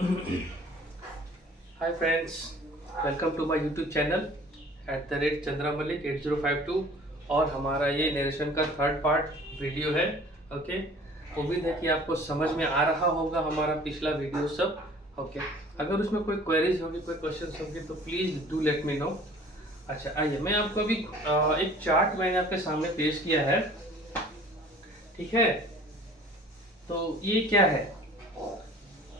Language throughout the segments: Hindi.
Hi friends, welcome to my YouTube channel @Chandra Malik 8052। और हमारा ये नरेशन का थर्ड पार्ट वीडियो है। ओके, उम्मीद है कि आपको समझ में आ रहा होगा हमारा पिछला वीडियो सब। ओके, अगर उसमें कोई क्वेरीज होगी, कोई क्वेश्चन होंगे तो please do let me know. अच्छा, आइए मैं आपको अभी एक चार्ट मैंने आपके सामने पेश किया है। ठीक है, तो ये क्या है?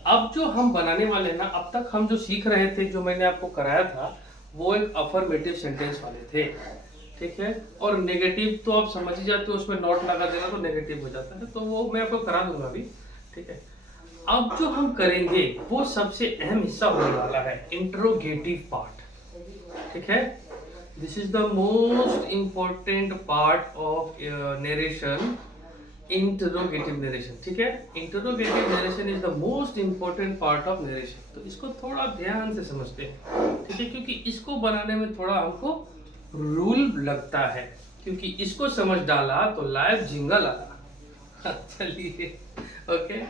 अब जो हम बनाने वाले हैं ना, अब तक हम जो सीख रहे थे, जो मैंने आपको कराया था, वो एक अफर्मेटिव सेंटेंस वाले थे। ठीक है, और नेगेटिव तो आप समझ ही जाते हो, उसमें नॉट लगा देना तो नेगेटिव हो जाता है, तो वो मैं आपको करा दूंगा अभी। ठीक है, अब जो हम करेंगे वो सबसे अहम हिस्सा होने वाला है, इंट्रोगेटिव पार्ट। ठीक है, this is the most important part of narration, interrogative narration. ठीक है, interrogative narration is the most important part of narration. तो इसको थोड़ा ध्यान से समझते हैं। ठीक है, क्योंकि इसको बनाने में थोड़ा हमको रूल लगता है, क्योंकि इसको समझ डाला तो लाइव जिंगल आला। चलिए, ओके,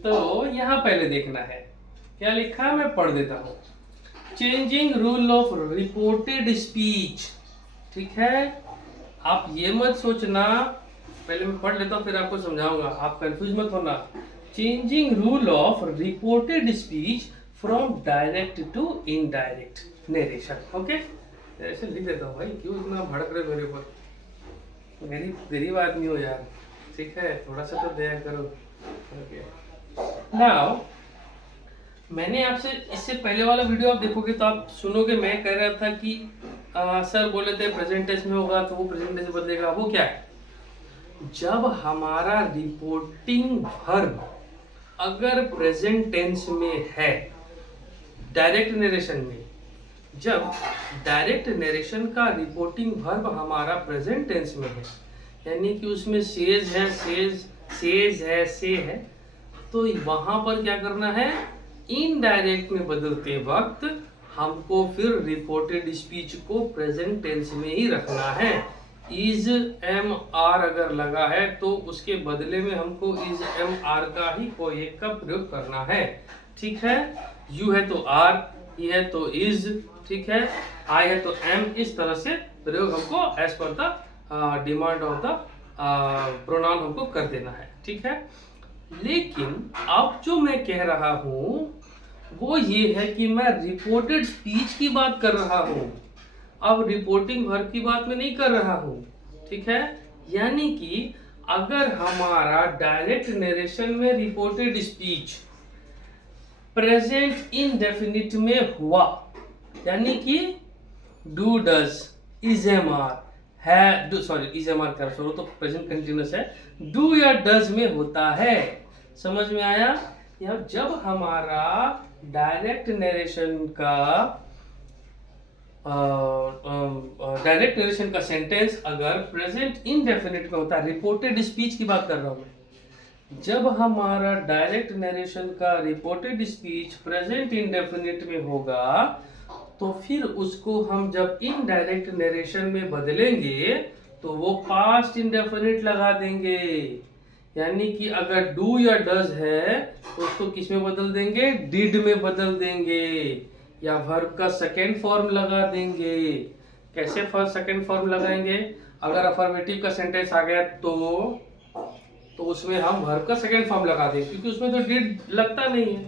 तो यहाँ पहले देखना है क्या लिखा है, मैं पढ़ देता हूँ। Changing rule of reported speech. ठीक है, आप ये मत सोचना, पहले मैं पढ़ लेता हूँ फिर आपको समझाऊंगा, आप कंफ्यूज मत होना। Changing rule of reported speech from direct to indirect narration. Okay, ऐसे लिख देता हूँ भाई, क्यों इतना भड़क रहे मेरे ऊपर, मेरी गरीब आदमी हो यार। ठीक है, थोड़ा सा तो दया करो। ओके, नाउ मैंने आपसे इससे पहले वाला वीडियो आप देखोगे तो आप सुनोगे, मैं कह रहा था कि सर बोले थे प्रेजेंट टेंस में होगा तो वो प्रेजेंट टेंस बदलेगा। वो क्या है? जब हमारा रिपोर्टिंग वर्ब अगर प्रेजेंट टेंस में है, डायरेक्ट नरेशन में, जब डायरेक्ट नरेशन का रिपोर्टिंग वर्ब हमारा प्रेजेंट टेंस में है, यानी कि उसमें सेज है, सेज है, से है, तो वहां पर क्या करना है, इनडायरेक्ट में बदलते वक्त हमको फिर रिपोर्टेड स्पीच को प्रेजेंट टेंस में ही रखना है। इज एम आर अगर लगा है तो उसके बदले में हमको इज एम आर का ही कोई एक का प्रयोग करना है। ठीक है, यू है तो आर, ई है तो इज, ठीक है, आई है तो एम, इस तरह से प्रयोग हमको as per the demand of the pronoun हमको कर देना है। ठीक है, लेकिन अब जो मैं कह रहा हूं वो ये है कि मैं रिपोर्टेड स्पीच की बात कर रहा हूं, अब रिपोर्टिंग वर्ब की बात में नहीं कर रहा हूं। ठीक है, यानी कि अगर हमारा डायरेक्ट नरेशन में रिपोर्टेड स्पीच प्रेजेंट इंडेफिनिट में हुआ, यानी कि do does is am are है, do sorry is am are कर सो तो प्रेजेंट कंटिन्यूअस है, डू या डज में होता है। समझ में आया? या जब हमारा डायरेक्ट नरेशन का डायरेक्ट नरेशन का सेंटेंस अगर प्रेजेंट इंडेफिनिट में होता है, रिपोर्टेड स्पीच की बात कर रहा हूं मैं, जब हमारा डायरेक्ट नरेशन का रिपोर्टेड स्पीच प्रेजेंट इंडेफिनिट में होगा तो फिर उसको हम जब इनडायरेक्ट नरेशन में बदलेंगे तो वो पास्ट इंडेफिनिट लगा देंगे। यानी कि अगर डू या डज है तो उसको किस में बदल देंगे, डिड में बदल देंगे, या वर्ब का सेकेंड फॉर्म लगा देंगे। कैसे फर्स्ट सेकेंड फॉर्म लगाएंगे? अगर अफर्मेटिव का सेंटेंस आ गया तो उसमें हम वर्ब का सेकेंड फॉर्म लगा देंगे, क्योंकि उसमें तो डिड लगता नहीं है।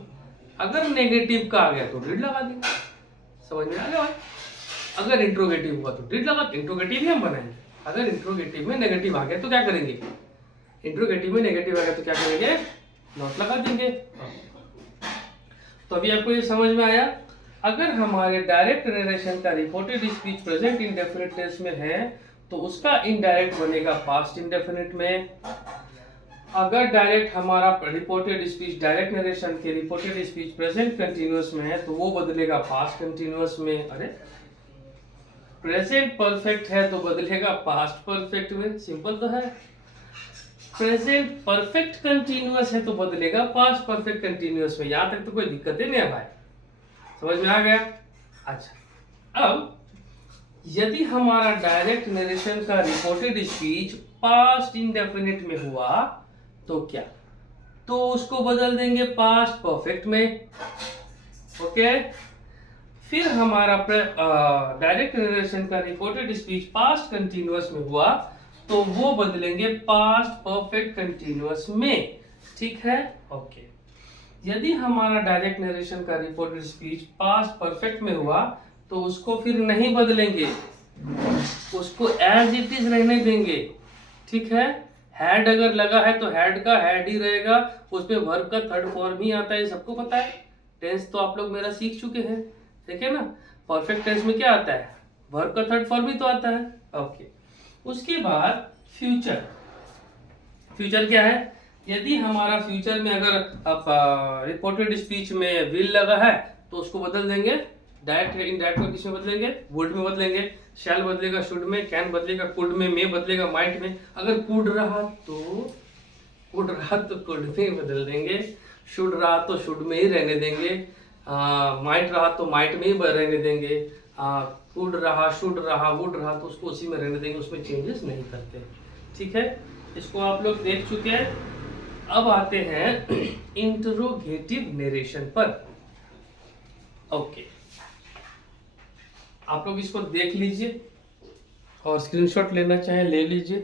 अगर नेगेटिव का आ गया तो डिड लगा देंगे। समझ में आ गया भाई? अगर इंट्रोगेटिव हुआ तो डिड लगा, इंट्रोगेटिव ही हम बनाएंगे। अगर इंट्रोगेटिव में नेगेटिव आ गया तो क्या करेंगे, इंट्रोगेटिव में नेगेटिव आ गया तो क्या करेंगे, नॉट लगा देंगे। तो अभी आपको ये समझ में आया? अगर हमारे डायरेक्ट नरेशन का reported speech present indefinite tense में है तो उसका इनडायरेक्ट बनेगा पास्ट इंडेफिनिट में। अगर डायरेक्ट हमारा रिपोर्टेड स्पीच डायरेक्ट नरेशन के रिपोर्टेड स्पीच प्रेजेंट कंटिन्यूअस में है तो वो बदलेगा पास्ट कंटिन्यूअस में। अरे प्रेजेंट परफेक्ट है तो बदलेगा पास्ट परफेक्ट में, सिंपल तो है। प्रेजेंट परफेक्ट कंटिन्यूअस है तो बदलेगा पास्ट परफेक्ट कंटिन्यूअस में। यहां तक तो कोई दिक्कत ही नहीं है भाई, समझ में आ गया? अच्छा, अब यदि हमारा डायरेक्ट नरेशन का रिपोर्टेड स्पीच पास्ट इंडेफिनिट में हुआ तो क्या, तो उसको बदल देंगे पास्ट परफेक्ट में। ओके, फिर हमारा डायरेक्ट नरेशन का रिपोर्टेड स्पीच पास्ट कंटिन्यूअस में हुआ तो वो बदलेंगे पास्ट परफेक्ट कंटिन्यूअस में। ठीक है, ओके। यदि हमारा डायरेक्ट नरेशन का रिपोर्टेड स्पीच पास्ट परफेक्ट में हुआ तो उसको फिर नहीं बदलेंगे, उसको एज इट इज रहने देंगे। ठीक है, हैड अगर लगा है तो हैड का हैड ही रहेगा, उसमें वर्ब का थर्ड फॉर्म ही आता है, सबको पता है। टेंस तो आप लोग मेरा सीख चुके हैं, ठीक है ना। परफेक्ट टेंस में क्या आता है, वर्ब का थर्ड फॉर्म ही तो आता है। ओके, उसके बाद फ्यूचर। फ्यूचर क्या है, यदि हमारा फ्यूचर में अगर रिपोर्टेड स्पीच में विल लगा है तो उसको बदल देंगे, डायरेक्ट इनडायरेक्ट को किस में बदलेंगे, वुड में बदलेंगे। शैल बदलेगा शुड में, कैन बदलेगा कुड में, मे बदलेगा माइट में। अगर कुड रहा तो कुड में बदल देंगे, शुड रहा तो शुड में ही रहने देंगे, माइट रहा तो माइट में ही रहने देंगे, कुड रहा, शुड रहा, वुड रहा तो उसको उसी में रहने देंगे, उसमें चेंजेस नहीं करते। ठीक है, इसको आप लोग देख चुके हैं। अब आते हैं इंटरोगेटिव नरेशन पर। ओके, आप लोग इसको देख लीजिए और स्क्रीनशॉट लेना चाहे ले लीजिए।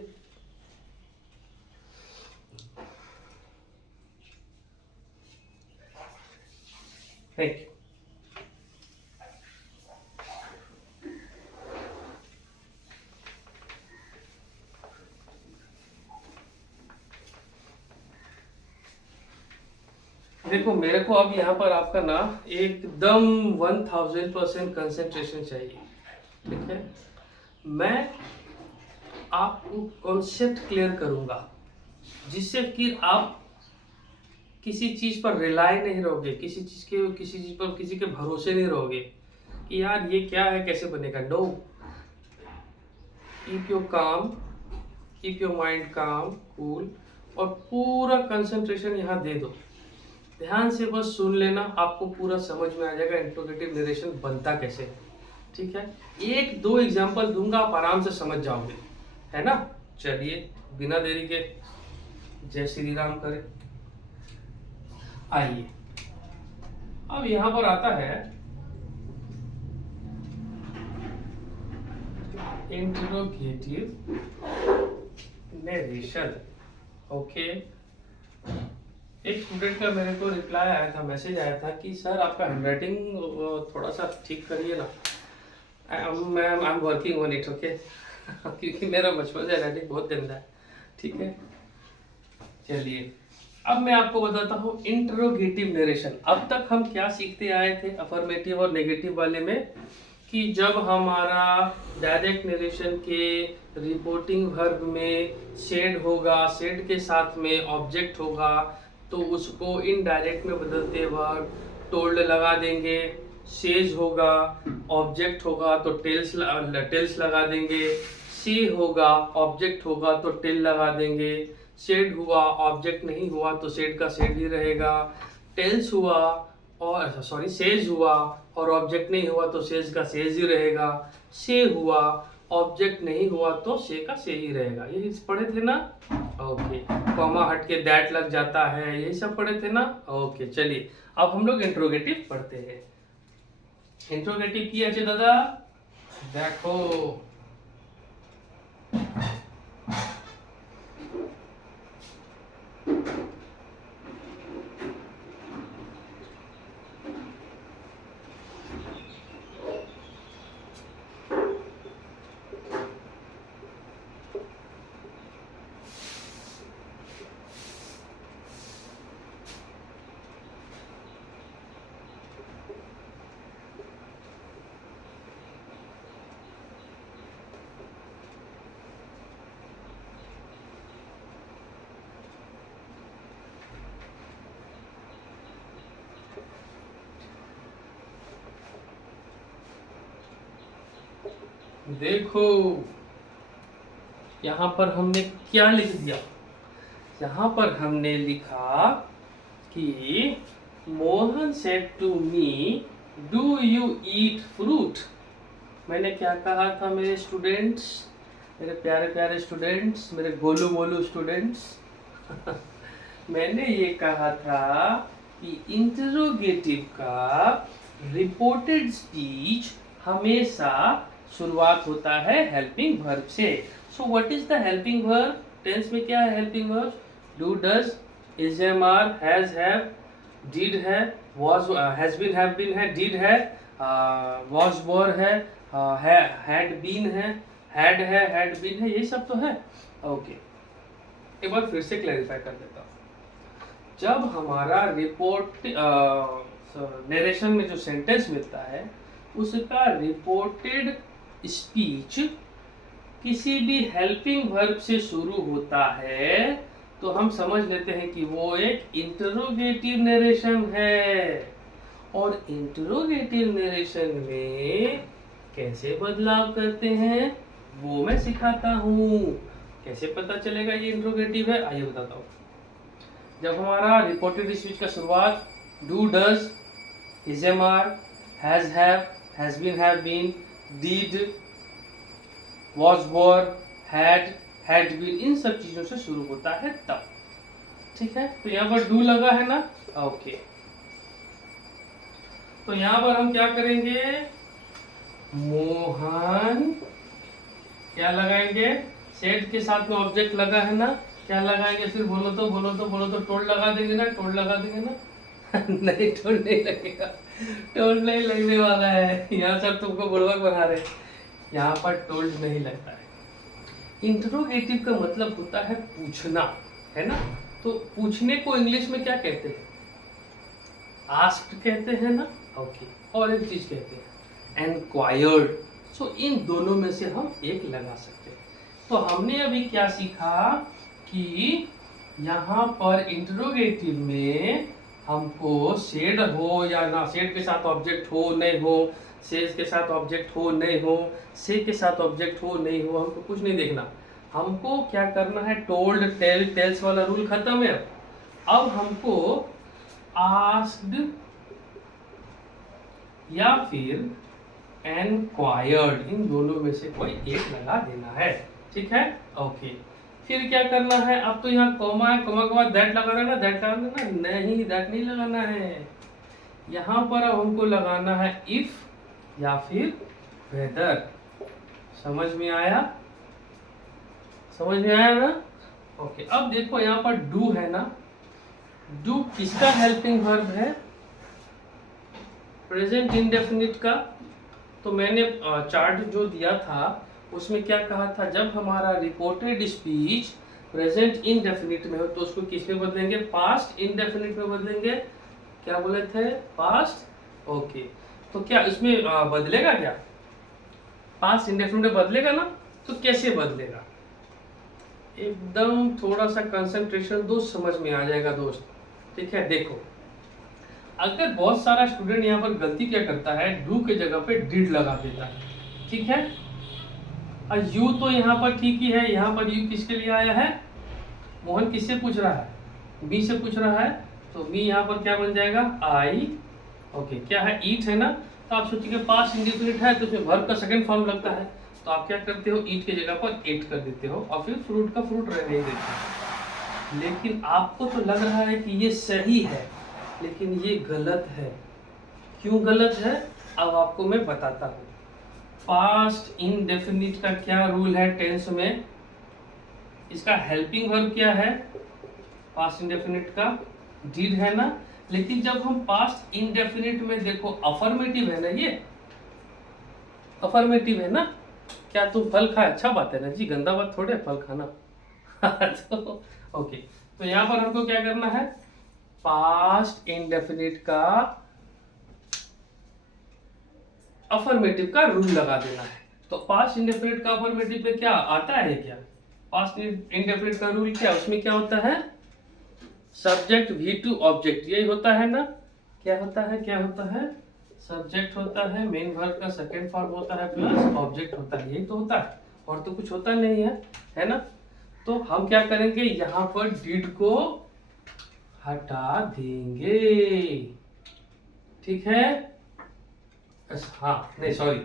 Thank you. देखो, मेरे को अब यहाँ पर आपका ना एकदम 1000% कंसेंट्रेशन चाहिए। ठीक है, मैं आपको कॉन्सेप्ट क्लियर करूंगा जिससे कि आप किसी चीज पर रिलाई नहीं रहोगे, किसी चीज पर किसी के भरोसे नहीं रहोगे कि यार ये क्या है, कैसे बनेगा। नो, कीप योर काम, कीप योर माइंड काम, कूल, और पूरा कंसंट्रेशन यहाँ दे दो। ध्यान से बस सुन लेना, आपको पूरा समझ में आ जाएगा इंट्रोगेटिव नरेशन बनता कैसे। ठीक है, एक दो एग्जांपल दूंगा, आप आराम से समझ जाओगे, है ना। चलिए बिना देरी के जय श्री राम करें। आइए, अब यहां पर आता है इंट्रोगेटिव नरेशन। ओके, एक स्टूडेंट का मेरे को रिप्लाई आया था, मैसेज आया था कि सर आपका हैंडराइटिंग थोड़ा सा ठीक करिए ना। I am working on it. Okay, क्योंकि मेरा बचपन से हैंडराइटिंग बहुत गंदा है। ठीक है, चलिए अब मैं आपको बताता हूँ इंट्रोगेटिव नरेशन। अब तक हम क्या सीखते आए थे अफर्मेटिव और नेगेटिव वाले में, कि जब हमारा डायरेक्ट नरेशन के रिपोर्टिंग वर्ब में सेड होगा, सेड के साथ में ऑब्जेक्ट होगा तो उसको इनडायरेक्ट में बदलते वक्त टोल्ड लगा देंगे। सेज होगा, ऑब्जेक्ट होगा तो टेल्स लगा देंगे। सी होगा, ऑब्जेक्ट होगा तो टेल लगा देंगे। सेड हुआ, ऑब्जेक्ट नहीं हुआ तो सेड का सेड ही रहेगा। टेल्स हुआ और सॉरी सेज हुआ और ऑब्जेक्ट नहीं हुआ तो सेज का सेज ही रहेगा। से हुआ, ऑब्जेक्ट नहीं हुआ तो से का से ही रहेगा। यही पढ़े थे ना। ओके, कॉमा हट के दैट लग जाता है, यही सब पढ़े थे ना। ओके, चलिए अब हम लोग इंट्रोगेटिव पढ़ते हैं। इंट्रोगेटिव की अच्छे दादा देखो, देखो यहाँ पर हमने क्या लिख दिया। यहाँ पर हमने लिखा कि Mohan said to me do you eat fruit. मैंने क्या कहा था मेरे स्टूडेंट्स, मेरे प्यारे प्यारे स्टूडेंट्स, मेरे गोलू मोलू स्टूडेंट्स मैंने ये कहा था कि इंटरोगेटिव का रिपोर्टेड स्पीच हमेशा शुरुआत होता है हेल्पिंग वर्ब से। So what is the helping verb? Tense में क्या है helping verb? Do, does, is, am, are, has, have, did है, was, has been, have been है, डिड है, वाज, वर है, हैड बीन है, हैड बीन है, ये सब तो है। ओके, एक बार फिर से क्लैरिफाई कर देता हूँ। जब हमारा रिपोर्ट नरेशन में जो सेंटेंस मिलता है उसका रिपोर्टेड स्पीच किसी भी हेल्पिंग वर्ब से शुरू होता है तो हम समझ लेते हैं कि वो एक इंटरोगेटिव नरेशन है। और इंटरोगेटिव नरेशन में कैसे बदलाव करते हैं वो मैं सिखाता हूँ। कैसे पता चलेगा ये इंटरोगेटिव है, आइए बताता हूँ। जब हमारा रिपोर्टेड स्पीच का शुरुआत do, does, is, am, are, has, have, has been, have been, did, was, were, had been, इन सब चीजों से शुरू होता है तब। ठीक है, तो यहाँ पर डू लगा है ना। ओके, तो यहाँ पर हम क्या करेंगे? मोहन क्या लगाएंगे? सेड के साथ में ऑब्जेक्ट लगा है ना, क्या लगाएंगे? फिर बोलो तो टोल्ड लगा देंगे ना, टोल्ड लगा देंगे ना। नहीं, टोल्ड नहीं लगेगा, टोल्ड नहीं लगने वाला है। यहाँ सब तुमको बुड़बक बना रहे, यहाँ पर टोल्ड नहीं लगता है। इंटरोगेटिव का मतलब होता है पूछना, है ना। तो पूछने को इंग्लिश में क्या कहते हैं? आस्क्ड कहते हैं ना। ओके, और एक चीज कहते हैं एनक्वायर्ड। सो इन दोनों में से हम एक लगा सकते हैं। तो हमने अभी क्या सीखा कि यहाँ पर इंटरोगेटिव में हमको सेड हो या ना, सेड के साथ ऑब्जेक्ट हो नहीं हो, सेज के साथ ऑब्जेक्ट हो नहीं हो, से के साथ ऑब्जेक्ट हो नहीं हो, हमको कुछ नहीं देखना। हमको क्या करना है? टोल्ड, टेल, टेल्स वाला रूल खत्म है। अब हमको आस्क्ड या फिर एनक्वायर्ड, इन दोनों में से कोई एक लगा देना है। ठीक है, ओके। फिर क्या करना है? अब तो यहाँ कॉमा है, कॉमा के बाद दैट लगाना है ना, दैट लगाना है ना, नहीं दैट नहीं लगाना है। यहाँ पर अब हमको लगाना है इफ या फिर वेदर। समझ में आया? समझ में आया ना? ओके, अब देखो यहाँ पर डू है ना, डू किसका हेल्पिंग वर्ब है? प्रेजेंट इंडेफिनिट का। तो मैंने चार्ट जो दिया था उसमें क्या कहा था? जब हमारा रिपोर्टेड स्पीच प्रेजेंट इंडेफिनिट में हो तो उसको किस में बदलेंगे? पास्ट इंडेफिनिट में बदलेंगे। क्या बोले थे? पास्ट। ओके, तो क्या इसमें बदलेगा क्या? पास्ट इंडेफिनिट में बदलेगा ना। तो कैसे बदलेगा? एकदम थोड़ा सा कंसंट्रेशन दो, समझ में आ जाएगा दोस्त। ठीक है, देखो अगर बहुत सारा स्टूडेंट यहाँ पर गलती क्या करता है, डू के जगह पे डिड लगा देता है। ठीक है, और यू तो यहाँ पर ठीक ही है। यहाँ पर यू किसके लिए आया है? मोहन किससे पूछ रहा है? बी से पूछ रहा है। तो बी यहाँ पर क्या बन जाएगा? आई। ओके, क्या है? ईट है ना। तो आप सोचिए पास्ट इंडेफिनिट है तो उसमें वर्ब का सेकंड फॉर्म लगता है। तो आप क्या करते हो? ईट के जगह पर एट कर देते हो और फिर फ्रूट का फ्रूट रहने देते हो। लेकिन आपको तो लग रहा है कि ये सही है, लेकिन ये गलत है। क्यों गलत है? अब आपको मैं बताता हूँ। पास्ट इंडेफिनिट का क्या रूल है टेंस में? इसका हेल्पिंग वर्ब क्या है? पास्ट इंडेफिनिट का डिड है ना। लेकिन जब हम पास्ट इंडेफिनिट में देखो, अफर्मेटिव है ना, ये अफर्मेटिव है ना। क्या तुम फल खाए? अच्छा बात है ना जी, गंदा बात थोड़े फल खाना। तो ओके, तो यहाँ पर हमको क्या करना है? पास्ट इंडेफिनिट का अफर्मेटिव का रूल लगा देना है। तो पास्ट इंडेफिनिट का अफर्मेटिव पे क्या आता है? क्या पास्ट इंडेफिनिट का रूल क्या? उसमें क्या होता है? सब्जेक्ट वी टू ऑब्जेक्ट, यही होता है ना। क्या होता है? क्या होता है? सब्जेक्ट होता है, मेन वर्ब का सेकंड फॉर्म होता है, प्लस ऑब्जेक्ट होता है। यही तो होता है, और तो कुछ होता नहीं है ना। तो हम क्या करेंगे? यहाँ पर डिड को हटा देंगे। ठीक है, हाँ नहीं सॉरी,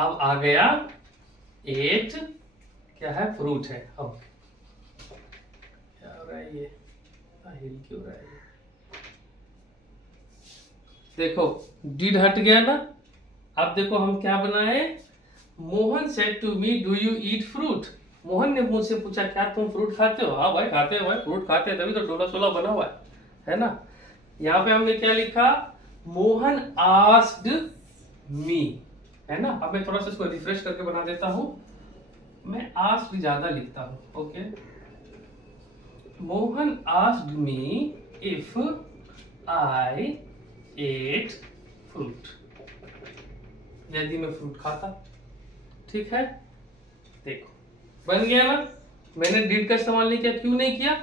अब आ गया एट, क्या है, फ्रूट है। ओके, क्या हो रहा है ये, हिल क्यों रहा है ये? देखो डिड हट गया ना। अब देखो हम क्या बनाए, Mohan said to me do you eat fruit. Mohan ने मुझसे पूछा क्या तुम फ्रूट खाते हो? हाँ भाई खाते हैं भाई, फ्रूट खाते हैं, तभी तो डोला सोला बना हुआ है ना। यहाँ पे हमने क्या लिखा, मोहन आस्क्ड मी, है ना। अब मैं थोड़ा सा इसको रिफ्रेश करके बना देता हूं, मैं आस्क्ड ज्यादा लिखता हूं। ओके, Mohan asked me if I ate fruit, यदि मैं फ्रूट खाता। ठीक है, देखो बन गया ना। मैंने डिड का इस्तेमाल नहीं किया, क्यों नहीं किया?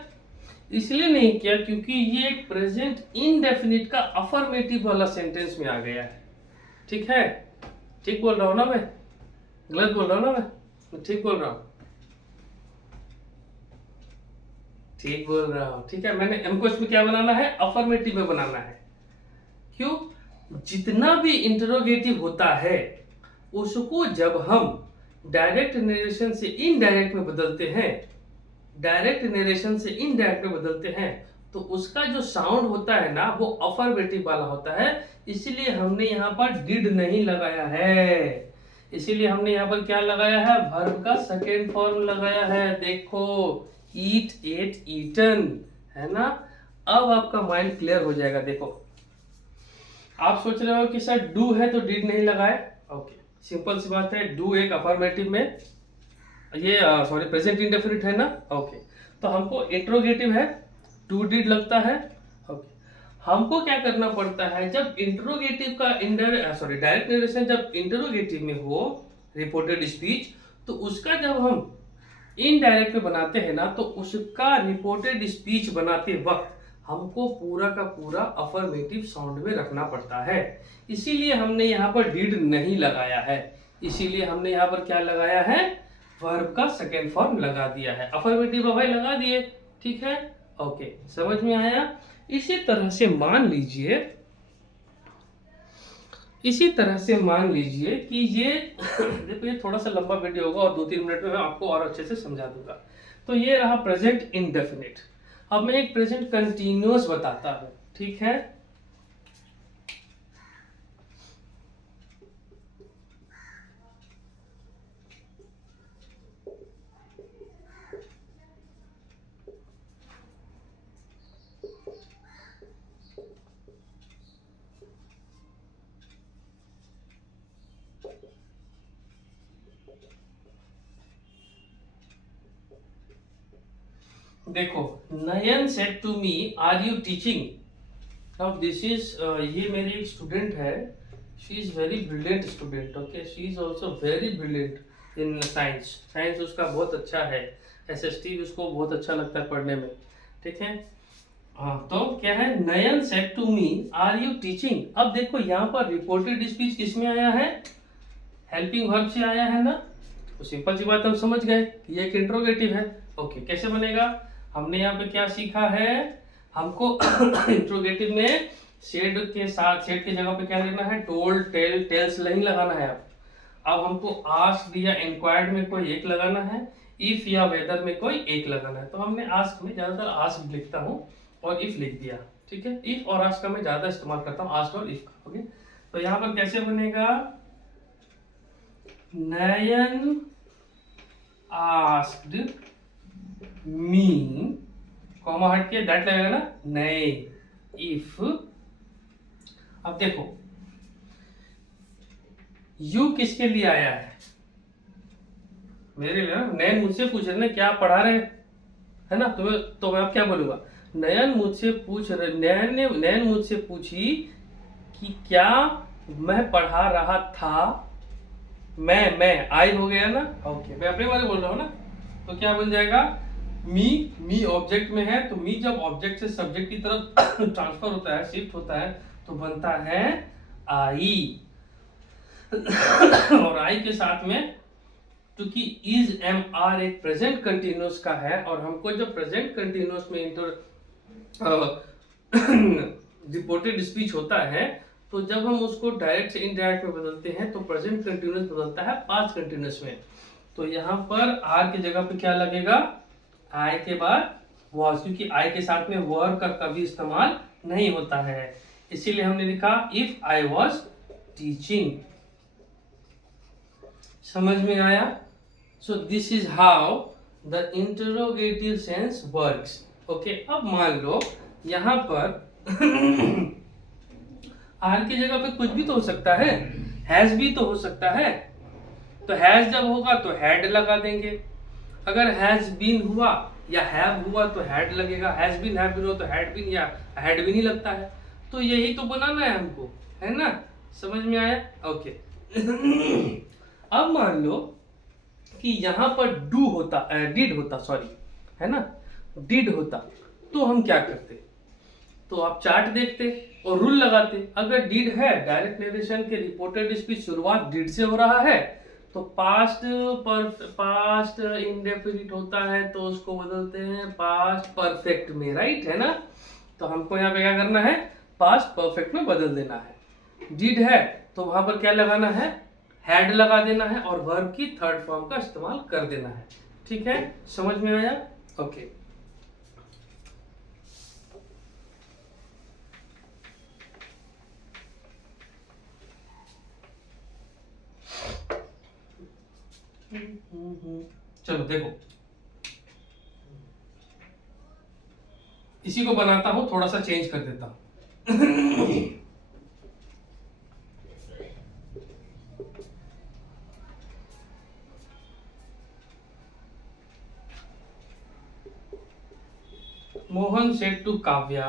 इसलिए नहीं किया क्योंकि ये एक प्रेजेंट इनडेफिनिट का अफर्मेटिव वाला सेंटेंस में आ गया है। ठीक है, ठीक बोल रहा हूं ना मैं, गलत बोल रहा हूं ना मैं ठीक बोल रहा हूं, ठीक बोल रहा हूं। ठीक है, मैंने हमको इसमें क्या बनाना है, अफर्मेटिव में बनाना है। क्यों? जितना भी इंटरोगेटिव होता है उसको जब हम डायरेक्ट नरेशन से इनडायरेक्ट में बदलते हैं, डायरेक्ट नरेशन से इनडायरेक्ट में बदलते हैं, तो उसका जो साउंड होता है ना वो अफर्मेटिव वाला होता है। इसीलिए हमने यहाँ पर डिड नहीं लगाया है, इसीलिए हमने यहाँ पर क्या लगाया है, वर्ब का सेकेंड फॉर्म लगाया है। देखो ईट, एट, ईटन, है ना। अब आपका माइंड क्लियर हो जाएगा। देखो आप सोच रहे हो कि सर डू है तो डिड नहीं लगाए। ओके, सिंपल सी बात है, डू एक अफर्मेटिव में, ये सॉरी प्रेजेंट इंडेफिनिट है ना। ओके, तो हमको इंट्रोगेटिव है, टू डिड लगता है। ओके, हमको क्या करना पड़ता है, जब इंट्रोगेटिव का डायरेक्ट नरेशन जब इंट्रोगेटिव में हो, रिपोर्टेड स्पीच, तो उसका जब हम इनडायरेक्ट में बनाते हैं ना, तो उसका रिपोर्टेड स्पीच बनाते वक्त हमको पूरा का पूरा अफर्मेटिव साउंड में रखना पड़ता है। इसीलिए हमने यहाँ पर डिड नहीं लगाया है, इसीलिए हमने यहाँ पर क्या लगाया है, वर्ब का सेकेंड फॉर्म लगा दिया है। अफर्मेटिव भाई लगा दिए। ठीक है, ओके, समझ में आया। इसी तरह से मान लीजिए, इसी तरह से मान लीजिए कि ये देखो ये थोड़ा सा लंबा वीडियो होगा और 2-3 मिनट में मैं आपको और अच्छे से समझा दूंगा। तो ये रहा प्रेजेंट इंडेफिनिट। अब मैं एक प्रेजेंट कंटिन्यूअस बताता हूं। ठीक है, देखो Nayan said to me are you teaching. Now this is, ये मेरी एक स्टूडेंट है, she is very brilliant student. Okay, she is also very brilliant in science, science उसका बहुत अच्छा है, एसएसटी उसको बहुत अच्छा लगता है पढ़ने में। ठीक है, हाँ, तो क्या है, Nayan said to me are you teaching. अब देखो यहाँ पर रिपोर्टेड स्पीच किस में आया है, हेल्पिंग वर्ब से आया है ना। तो सिंपल सी बात हम समझ गए, ये एक इंट्रोगेटिव है। ओके, कैसे बनेगा, हमने यहाँ पे क्या सीखा है, हमको इंट्रोगेटिव में शेड के साथ, शेड की जगह पे क्या लिखना है, टोल्ड, टेल, टेल्स नहीं लगाना है। अब हमको आस्क्ड या इंक्वायर्ड में कोई एक लगाना है, इफ या वेदर में कोई एक लगाना है। तो हमने आस्क में ज्यादातर आस्क लिखता हूँ और इफ लिख दिया। ठीक है, इफ और आस्क का मैं ज्यादा इस्तेमाल करता हूँ, आस्क और इफ का। ओके, तो यहाँ पर कैसे बनेगा, नयन आस्क्ड मी, कॉमा हट के दैट लगेगा ना, नहीं, इफ। अब देखो यू किसके लिए आया है, मेरे लिए। नयन मुझसे पूछ रहे क्या पढ़ा रहे है ना, तो मैं अब क्या बोलूंगा, नयन मुझसे पूछ रहे, नयन मुझसे पूछी कि क्या मैं पढ़ा रहा था। मैं आई हो गया ना। ओके, मैं अपने बारे बोल रहा हूँ ना, तो क्या बन जाएगा, मी ऑब्जेक्ट में है, तो मी जब ऑब्जेक्ट से सब्जेक्ट की तरफ ट्रांसफर होता है, शिफ्ट होता है, तो बनता है आई। और आई के साथ में क्योंकि इज एम आर एक प्रेजेंट कंटिन्यूअस का है, और हमको जब प्रेजेंट कंटिन्यूअस में रिपोर्टेड स्पीच होता है तो जब हम उसको डायरेक्ट से इनडायरेक्ट में बदलते हैं तो प्रेजेंट कंटिन्यूअस बदलता है पास्ट कंटिन्यूअस में। तो यहाँ पर आर की जगह पे क्या लगेगा, आई के बाद वॉज, क्योंकि आई के साथ में वर का कभी इस्तेमाल नहीं होता है, इसीलिए हमने लिखा इफ आई वॉज टीचिंग। समझ में आया? So this is how the interrogative sense works. Okay, अब मान लो यहाँ पर आर की जगह पे कुछ भी तो हो सकता है, हैज भी तो हो सकता है। तो हैज जब होगा तो हैड लगा देंगे, अगर हैज बीन हुआ या हैव हुआ तो हैड लगेगा, हैज बीन हैव बीन हो तो हैड बीन या हैड भी नहीं लगता है। तो यही तो बनाना है हमको, है ना? समझ में आया? ओके। अब मान लो कि यहाँ पर डू होता, डिड होता, सॉरी, है ना, डिड होता, तो हम क्या करते? तो आप चार्ट देखते और रूल लगाते। अगर डिड है, डायरेक्ट नरेशन के रिपोर्टेड स्पीच शुरुआत डिड से हो रहा है, तो पास्ट इंडेफिनिट होता है तो उसको बदलते हैं पास्ट परफेक्ट में, राइट है ना? तो हमको यहाँ पे क्या करना है, पास्ट परफेक्ट में बदल देना है। डिड है तो वहां पर क्या लगाना है, हैड लगा देना है और वर्ब की थर्ड फॉर्म का इस्तेमाल कर देना है। ठीक है, समझ में आया? ओके। चलो देखो, इसी को बनाता हूं, थोड़ा सा चेंज कर देता हूं। Mohan said to Kavya,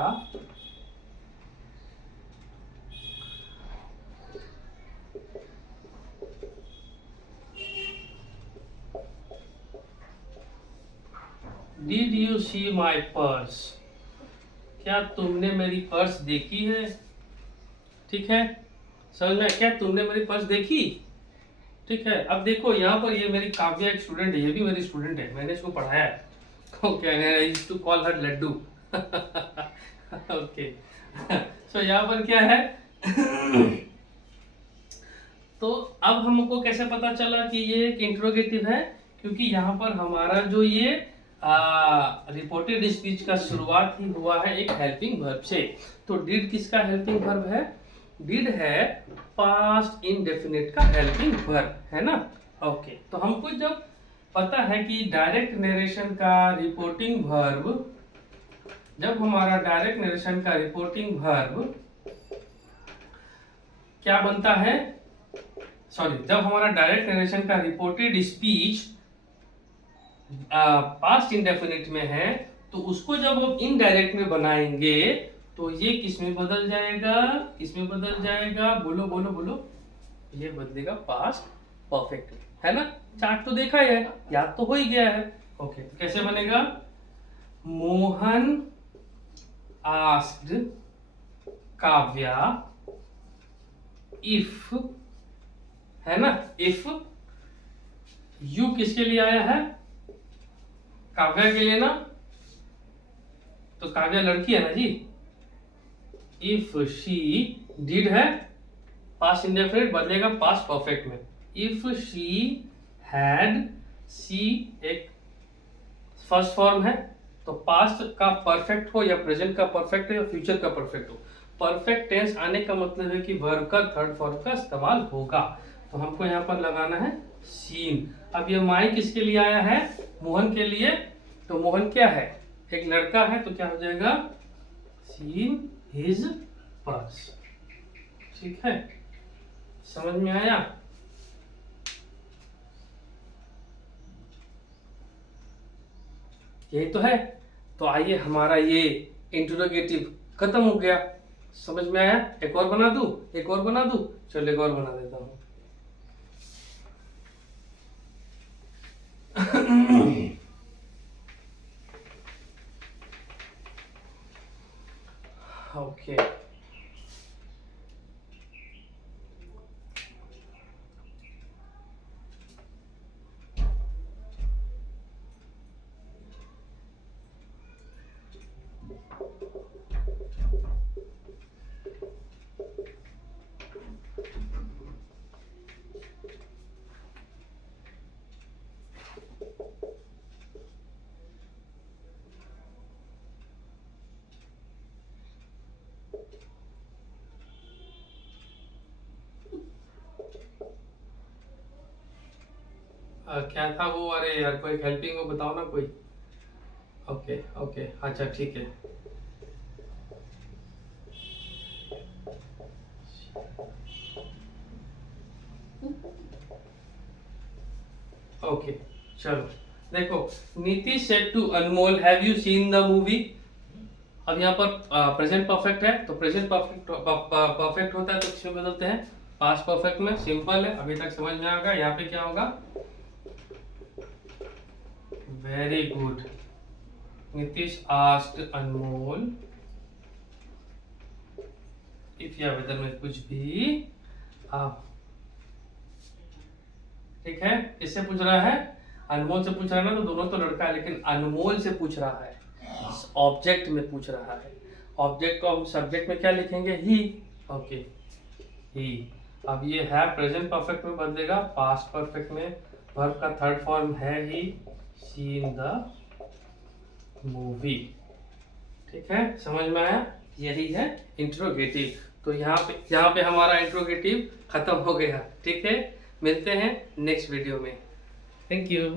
did you see my purse? क्या तुमने मेरी पर्स देखी है? ठीक है, समझ में? क्या तुमने मेरी पर्स देखी? ठीक है, अब देखो यहाँ पर ये मेरी काव्या एक स्टूडेंट है, ये भी मेरी स्टूडेंट है, मैंने इसको पढ़ाया है। Okay, I used to call her Laddu. Okay, so यहाँ पर क्या है? तो अब हमको कैसे पता चला कि ये एक इंट्रोगेटिव है? क्योंकि यहाँ पर हमारा जो ये रिपोर्टेड स्पीच का शुरुआत ही हुआ है एक हेल्पिंग वर्ब से। तो डिड किसका हेल्पिंग वर्ब है? डिड है पास्ट इंडेफिनिट का हेल्पिंग वर्ब, है ना? ओके, तो हमको जब पता है कि डायरेक्ट नरेशन का रिपोर्टिंग वर्ब, जब हमारा डायरेक्ट नरेशन का रिपोर्टिंग वर्ब क्या बनता है, सॉरी, जब हमारा डायरेक्ट नरेशन का रिपोर्टेड स्पीच पास्ट इंडेफिनिट में है, तो उसको जब हम इनडायरेक्ट में बनाएंगे तो ये किस में बदल जाएगा? इसमें बदल जाएगा, बोलो बोलो बोलो, ये बदलेगा पास्ट परफेक्ट, है ना? चार्ट तो देखा है, याद तो हो ही गया है। ओके, तो कैसे बनेगा? मोहन आस्क्ड काव्या इफ, है ना? इफ यू किसके लिए आया है? काव्या के लिए ना, तो काव्या लड़की है ना जी। इफ शी, डिड है, पास्ट इंडेफिनिट बदलेगा पास्ट परफेक्ट में। इफ शी हैड, सी एक फर्स्ट फॉर्म है, तो पास्ट का परफेक्ट हो या प्रेजेंट का परफेक्ट हो या फ्यूचर का परफेक्ट हो, परफेक्ट टेंस आने का मतलब है कि वर्ब का थर्ड फॉर्म का इस्तेमाल होगा। तो हमको यहाँ पर लगाना है सीन। अब ये माई किसके लिए आया है? मोहन के लिए। तो मोहन क्या है? एक लड़का है, तो क्या हो जाएगा? Seen his purse. ठीक है, समझ में आया? यही तो है। तो आइए, हमारा ये इंट्रोगेटिव खत्म हो गया। समझ में आया? एक और बना दूं? एक और बना दूं? चलो एक और बना देता हूं। ओके, क्या था वो? अरे यार कोई हेल्पिंग हो, बताओ ना कोई। ओके ओके, अच्छा ठीक है। ओके चलो, देखो, Niti said to Anmol, have you seen the movie? अब यहाँ पर प्रेजेंट परफेक्ट है, तो प्रेजेंट परफेक्ट परफेक्ट होता है तो किसमें बदलते हैं? पास्ट परफेक्ट में। सिंपल है, अभी तक समझ में आएगा। यहाँ पे क्या होगा? Very good. Nitish asked Anmol if या वेदर में कुछ भी आप, ठीक है। किससे पूछ रहा है? अनमोल से पूछ रहा है ना, तो दोनों तो लड़का है, लेकिन अनमोल से पूछ रहा है, ऑब्जेक्ट में पूछ रहा है। ऑब्जेक्ट को हम सब्जेक्ट में क्या लिखेंगे? ही। ओके, ही। अब ये है प्रेजेंट परफेक्ट में बदलेगा पास्ट परफेक्ट में। वर्ब का थर्ड फॉर्म है ही, सीन द मूवी। ठीक है, समझ में आया? यही है इंट्रोगेटिव। तो यहाँ पे हमारा इंट्रोगेटिव खत्म हो गया। ठीक है, मिलते हैं नेक्स्ट वीडियो में। Thank you.